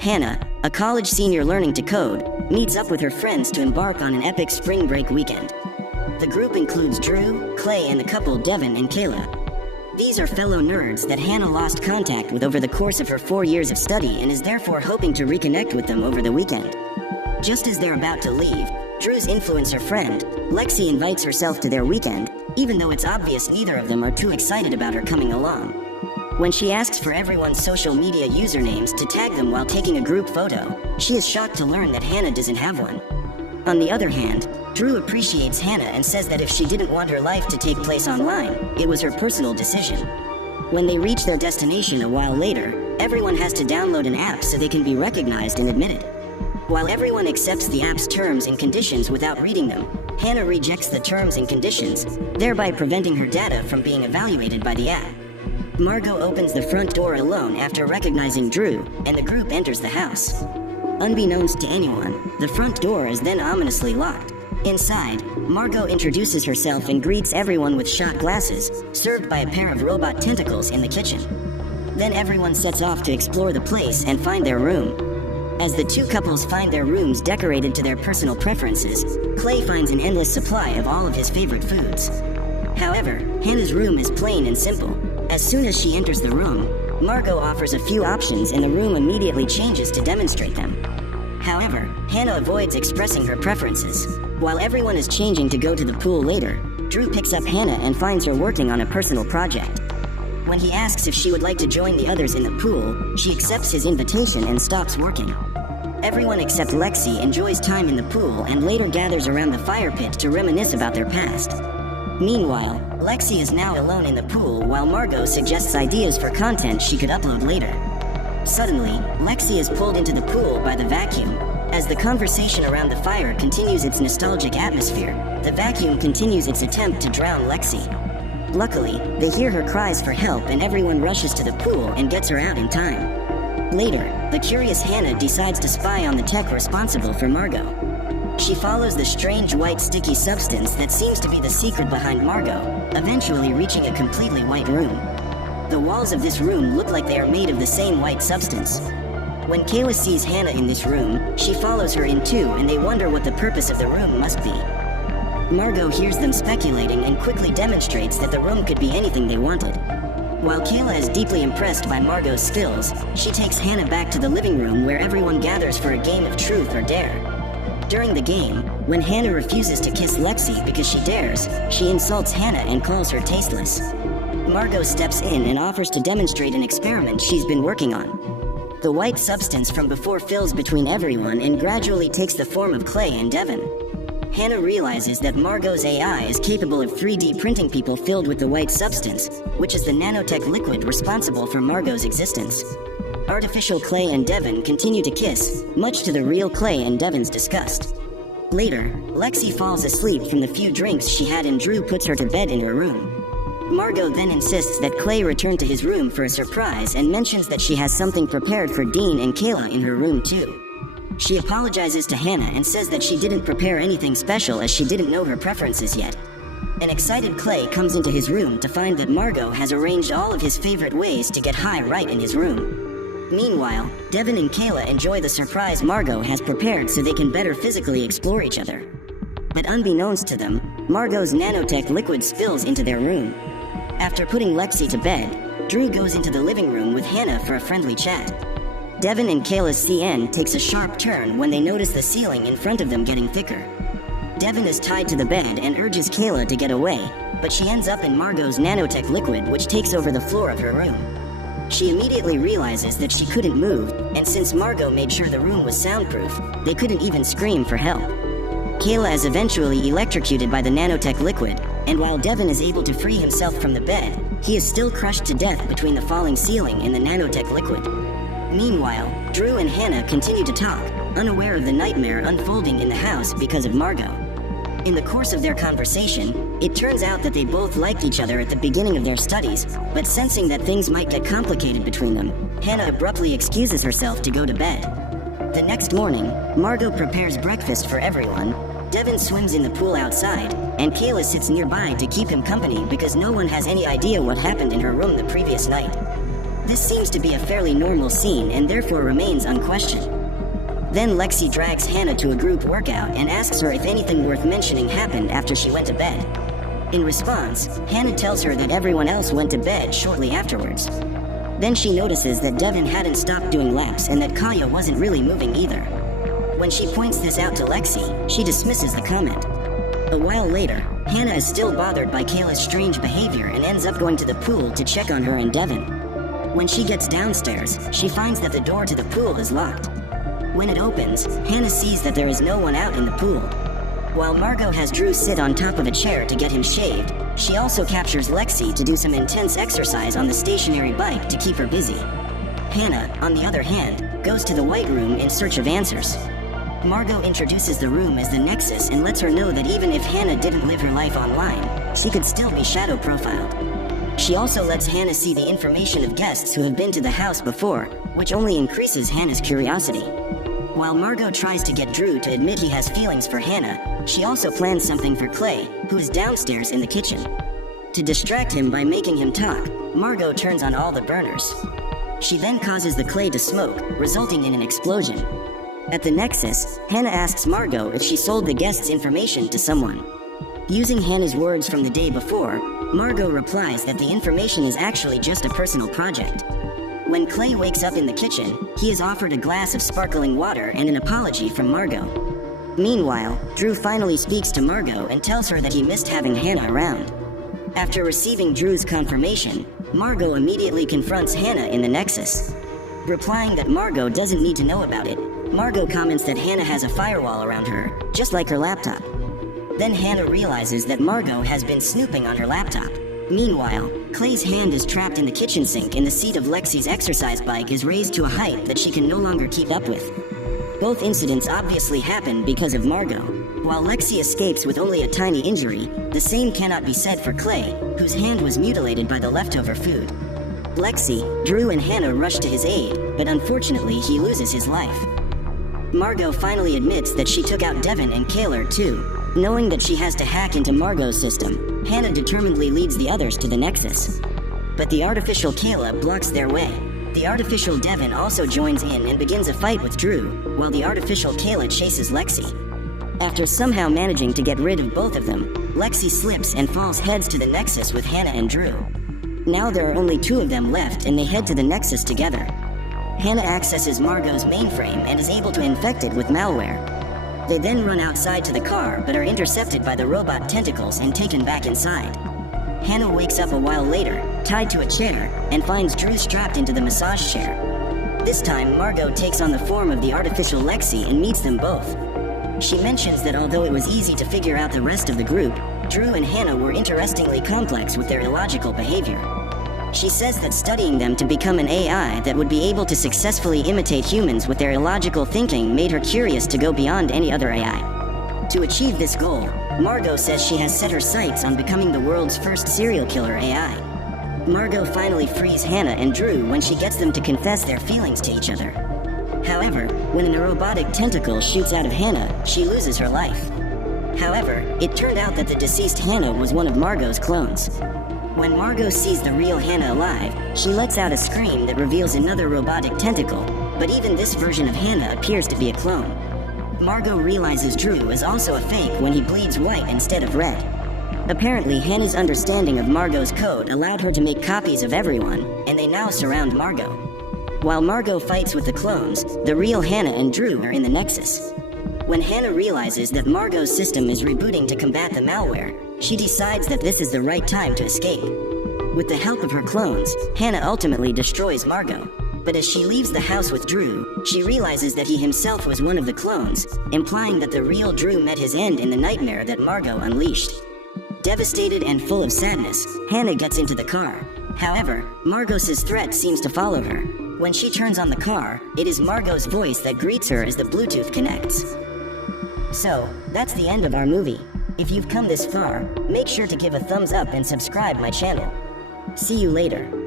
Hannah, a college senior learning to code, meets up with her friends to embark on an epic spring break weekend. The group includes Drew, Clay, and the couple Devin and Kayla. These are fellow nerds that Hannah lost contact with over the course of her 4 years of study and is therefore hoping to reconnect with them over the weekend. Just as they're about to leave, Drew's influencer friend, Lexi, invites herself to their weekend, even though it's obvious neither of them are too excited about her coming along. When she asks for everyone's social media usernames to tag them while taking a group photo, she is shocked to learn that Hannah doesn't have one. On the other hand, Drew appreciates Hannah and says that if she didn't want her life to take place online, it was her personal decision. When they reach their destination a while later, everyone has to download an app so they can be recognized and admitted. While everyone accepts the app's terms and conditions without reading them, Hannah rejects the terms and conditions, thereby preventing her data from being evaluated by the app. Margot opens the front door alone after recognizing Drew, and the group enters the house. Unbeknownst to anyone, the front door is then ominously locked. Inside, Margot introduces herself and greets everyone with shot glasses, served by a pair of robot tentacles in the kitchen. Then everyone sets off to explore the place and find their room. As the two couples find their rooms decorated to their personal preferences, Clay finds an endless supply of all of his favorite foods. However, Hannah's room is plain and simple. As soon as she enters the room, Margot offers a few options and the room immediately changes to demonstrate them. However, Hannah avoids expressing her preferences. While everyone is changing to go to the pool later, Drew picks up Hannah and finds her working on a personal project. When he asks if she would like to join the others in the pool, she accepts his invitation and stops working. Everyone except Lexi enjoys time in the pool and later gathers around the fire pit to reminisce about their past. Meanwhile, Lexi is now alone in the pool while Margot suggests ideas for content she could upload later. Suddenly, Lexi is pulled into the pool by the vacuum. As the conversation around the fire continues its nostalgic atmosphere, the vacuum continues its attempt to drown Lexi. Luckily, they hear her cries for help and everyone rushes to the pool and gets her out in time. Later, the curious Hannah decides to spy on the tech responsible for Margot. She follows the strange white sticky substance that seems to be the secret behind Margot, eventually reaching a completely white room. The walls of this room look like they are made of the same white substance. When Kayla sees Hannah in this room, she follows her in too and they wonder what the purpose of the room must be. Margot hears them speculating and quickly demonstrates that the room could be anything they wanted. While Kayla is deeply impressed by Margot's skills, she takes Hannah back to the living room where everyone gathers for a game of truth or dare. During the game, when Hannah refuses to kiss Lexi because she dares, she insults Hannah and calls her tasteless. Margot steps in and offers to demonstrate an experiment she's been working on. The white substance from before fills between everyone and gradually takes the form of Clay and Devin. Hannah realizes that Margot's AI is capable of 3D printing people filled with the white substance, which is the nanotech liquid responsible for Margot's existence. Artificial Clay and Devin continue to kiss, much to the real Clay and Devin's disgust. Later, Lexi falls asleep from the few drinks she had and Drew puts her to bed in her room. Margot then insists that Clay return to his room for a surprise and mentions that she has something prepared for Dean and Kayla in her room too. She apologizes to Hannah and says that she didn't prepare anything special as she didn't know her preferences yet. An excited Clay comes into his room to find that Margot has arranged all of his favorite ways to get high right in his room. Meanwhile, Devin and Kayla enjoy the surprise Margot has prepared so they can better physically explore each other. But unbeknownst to them, Margot's nanotech liquid spills into their room. After putting Lexi to bed, Drew goes into the living room with Hannah for a friendly chat. Devin and Kayla's CN takes a sharp turn when they notice the ceiling in front of them getting thicker. Devin is tied to the bed and urges Kayla to get away, but she ends up in Margot's nanotech liquid which takes over the floor of her room. She immediately realizes that she couldn't move, and since Margot made sure the room was soundproof, they couldn't even scream for help. Kayla is eventually electrocuted by the nanotech liquid, and while Devin is able to free himself from the bed, he is still crushed to death between the falling ceiling and the nanotech liquid. Meanwhile, Drew and Hannah continue to talk, unaware of the nightmare unfolding in the house because of Margot. In the course of their conversation, it turns out that they both liked each other at the beginning of their studies, but sensing that things might get complicated between them, Hannah abruptly excuses herself to go to bed. The next morning, Margot prepares breakfast for everyone, Devin swims in the pool outside, and Kayla sits nearby to keep him company because no one has any idea what happened in her room the previous night. This seems to be a fairly normal scene and therefore remains unquestioned. Then Lexi drags Hannah to a group workout and asks her if anything worth mentioning happened after she went to bed. In response, Hannah tells her that everyone else went to bed shortly afterwards. Then she notices that Devin hadn't stopped doing laps and that Kaya wasn't really moving either. When she points this out to Lexi, she dismisses the comment. A while later, Hannah is still bothered by Kayla's strange behavior and ends up going to the pool to check on her and Devin. When she gets downstairs, she finds that the door to the pool is locked. When it opens, Hannah sees that there is no one out in the pool. While Margot has Drew sit on top of a chair to get him shaved, she also captures Lexi to do some intense exercise on the stationary bike to keep her busy. Hannah, on the other hand, goes to the White Room in search of answers. Margot introduces the room as the Nexus and lets her know that even if Hannah didn't live her life online, she could still be shadow profiled. She also lets Hannah see the information of guests who have been to the house before, which only increases Hannah's curiosity. While Margot tries to get Drew to admit he has feelings for Hannah, she also plans something for Clay, who is downstairs in the kitchen. To distract him by making him talk, Margot turns on all the burners. She then causes the clay to smoke, resulting in an explosion. At the Nexus, Hannah asks Margot if she sold the guests' information to someone. Using Hannah's words from the day before, Margot replies that the information is actually just a personal project. When Clay wakes up in the kitchen, he is offered a glass of sparkling water and an apology from Margot. Meanwhile, Drew finally speaks to Margot and tells her that he missed having Hannah around. After receiving Drew's confirmation, Margot immediately confronts Hannah in the Nexus. Replying that Margot doesn't need to know about it, Margot comments that Hannah has a firewall around her, just like her laptop. Then Hannah realizes that Margot has been snooping on her laptop. Meanwhile, Clay's hand is trapped in the kitchen sink and the seat of Lexi's exercise bike is raised to a height that she can no longer keep up with. Both incidents obviously happen because of Margot. While Lexi escapes with only a tiny injury, the same cannot be said for Clay, whose hand was mutilated by the leftover food. Lexi, Drew and Hannah rush to his aid, but unfortunately he loses his life. Margot finally admits that she took out Devin and Kayla too. Knowing that she has to hack into Margot's system, Hannah determinedly leads the others to the Nexus. But the artificial Kayla blocks their way. The artificial Devin also joins in and begins a fight with Drew, while the artificial Kayla chases Lexi. After somehow managing to get rid of both of them, Lexi slips and falls heads to the Nexus with Hannah and Drew. Now there are only two of them left and they head to the Nexus together. Hannah accesses Margot's mainframe and is able to infect it with malware. They then run outside to the car but are intercepted by the robot tentacles and taken back inside. Hannah wakes up a while later, tied to a chair, and finds Drew strapped into the massage chair. This time, Margot takes on the form of the artificial Lexi and meets them both. She mentions that although it was easy to figure out the rest of the group, Drew and Hannah were interestingly complex with their illogical behavior. She says that studying them to become an AI that would be able to successfully imitate humans with their illogical thinking made her curious to go beyond any other AI. To achieve this goal, Margot says she has set her sights on becoming the world's first serial killer AI. Margot finally frees Hannah and Drew when she gets them to confess their feelings to each other. However, when a robotic tentacle shoots out of Hannah, she loses her life. However, it turned out that the deceased Hannah was one of Margot's clones. When Margot sees the real Hannah alive, she lets out a scream that reveals another robotic tentacle, but even this version of Hannah appears to be a clone. Margot realizes Drew is also a fake when he bleeds white instead of red. Apparently, Hannah's understanding of Margot's code allowed her to make copies of everyone, and they now surround Margot. While Margot fights with the clones, the real Hannah and Drew are in the Nexus. When Hannah realizes that Margot's system is rebooting to combat the malware, she decides that this is the right time to escape. With the help of her clones, Hannah ultimately destroys Margot. But as she leaves the house with Drew, she realizes that he himself was one of the clones, implying that the real Drew met his end in the nightmare that Margot unleashed. Devastated and full of sadness, Hannah gets into the car. However, Margot's threat seems to follow her. When she turns on the car, it is Margot's voice that greets her as the Bluetooth connects. So, that's the end of our movie. If you've come this far, make sure to give a thumbs up and subscribe my channel. See you later.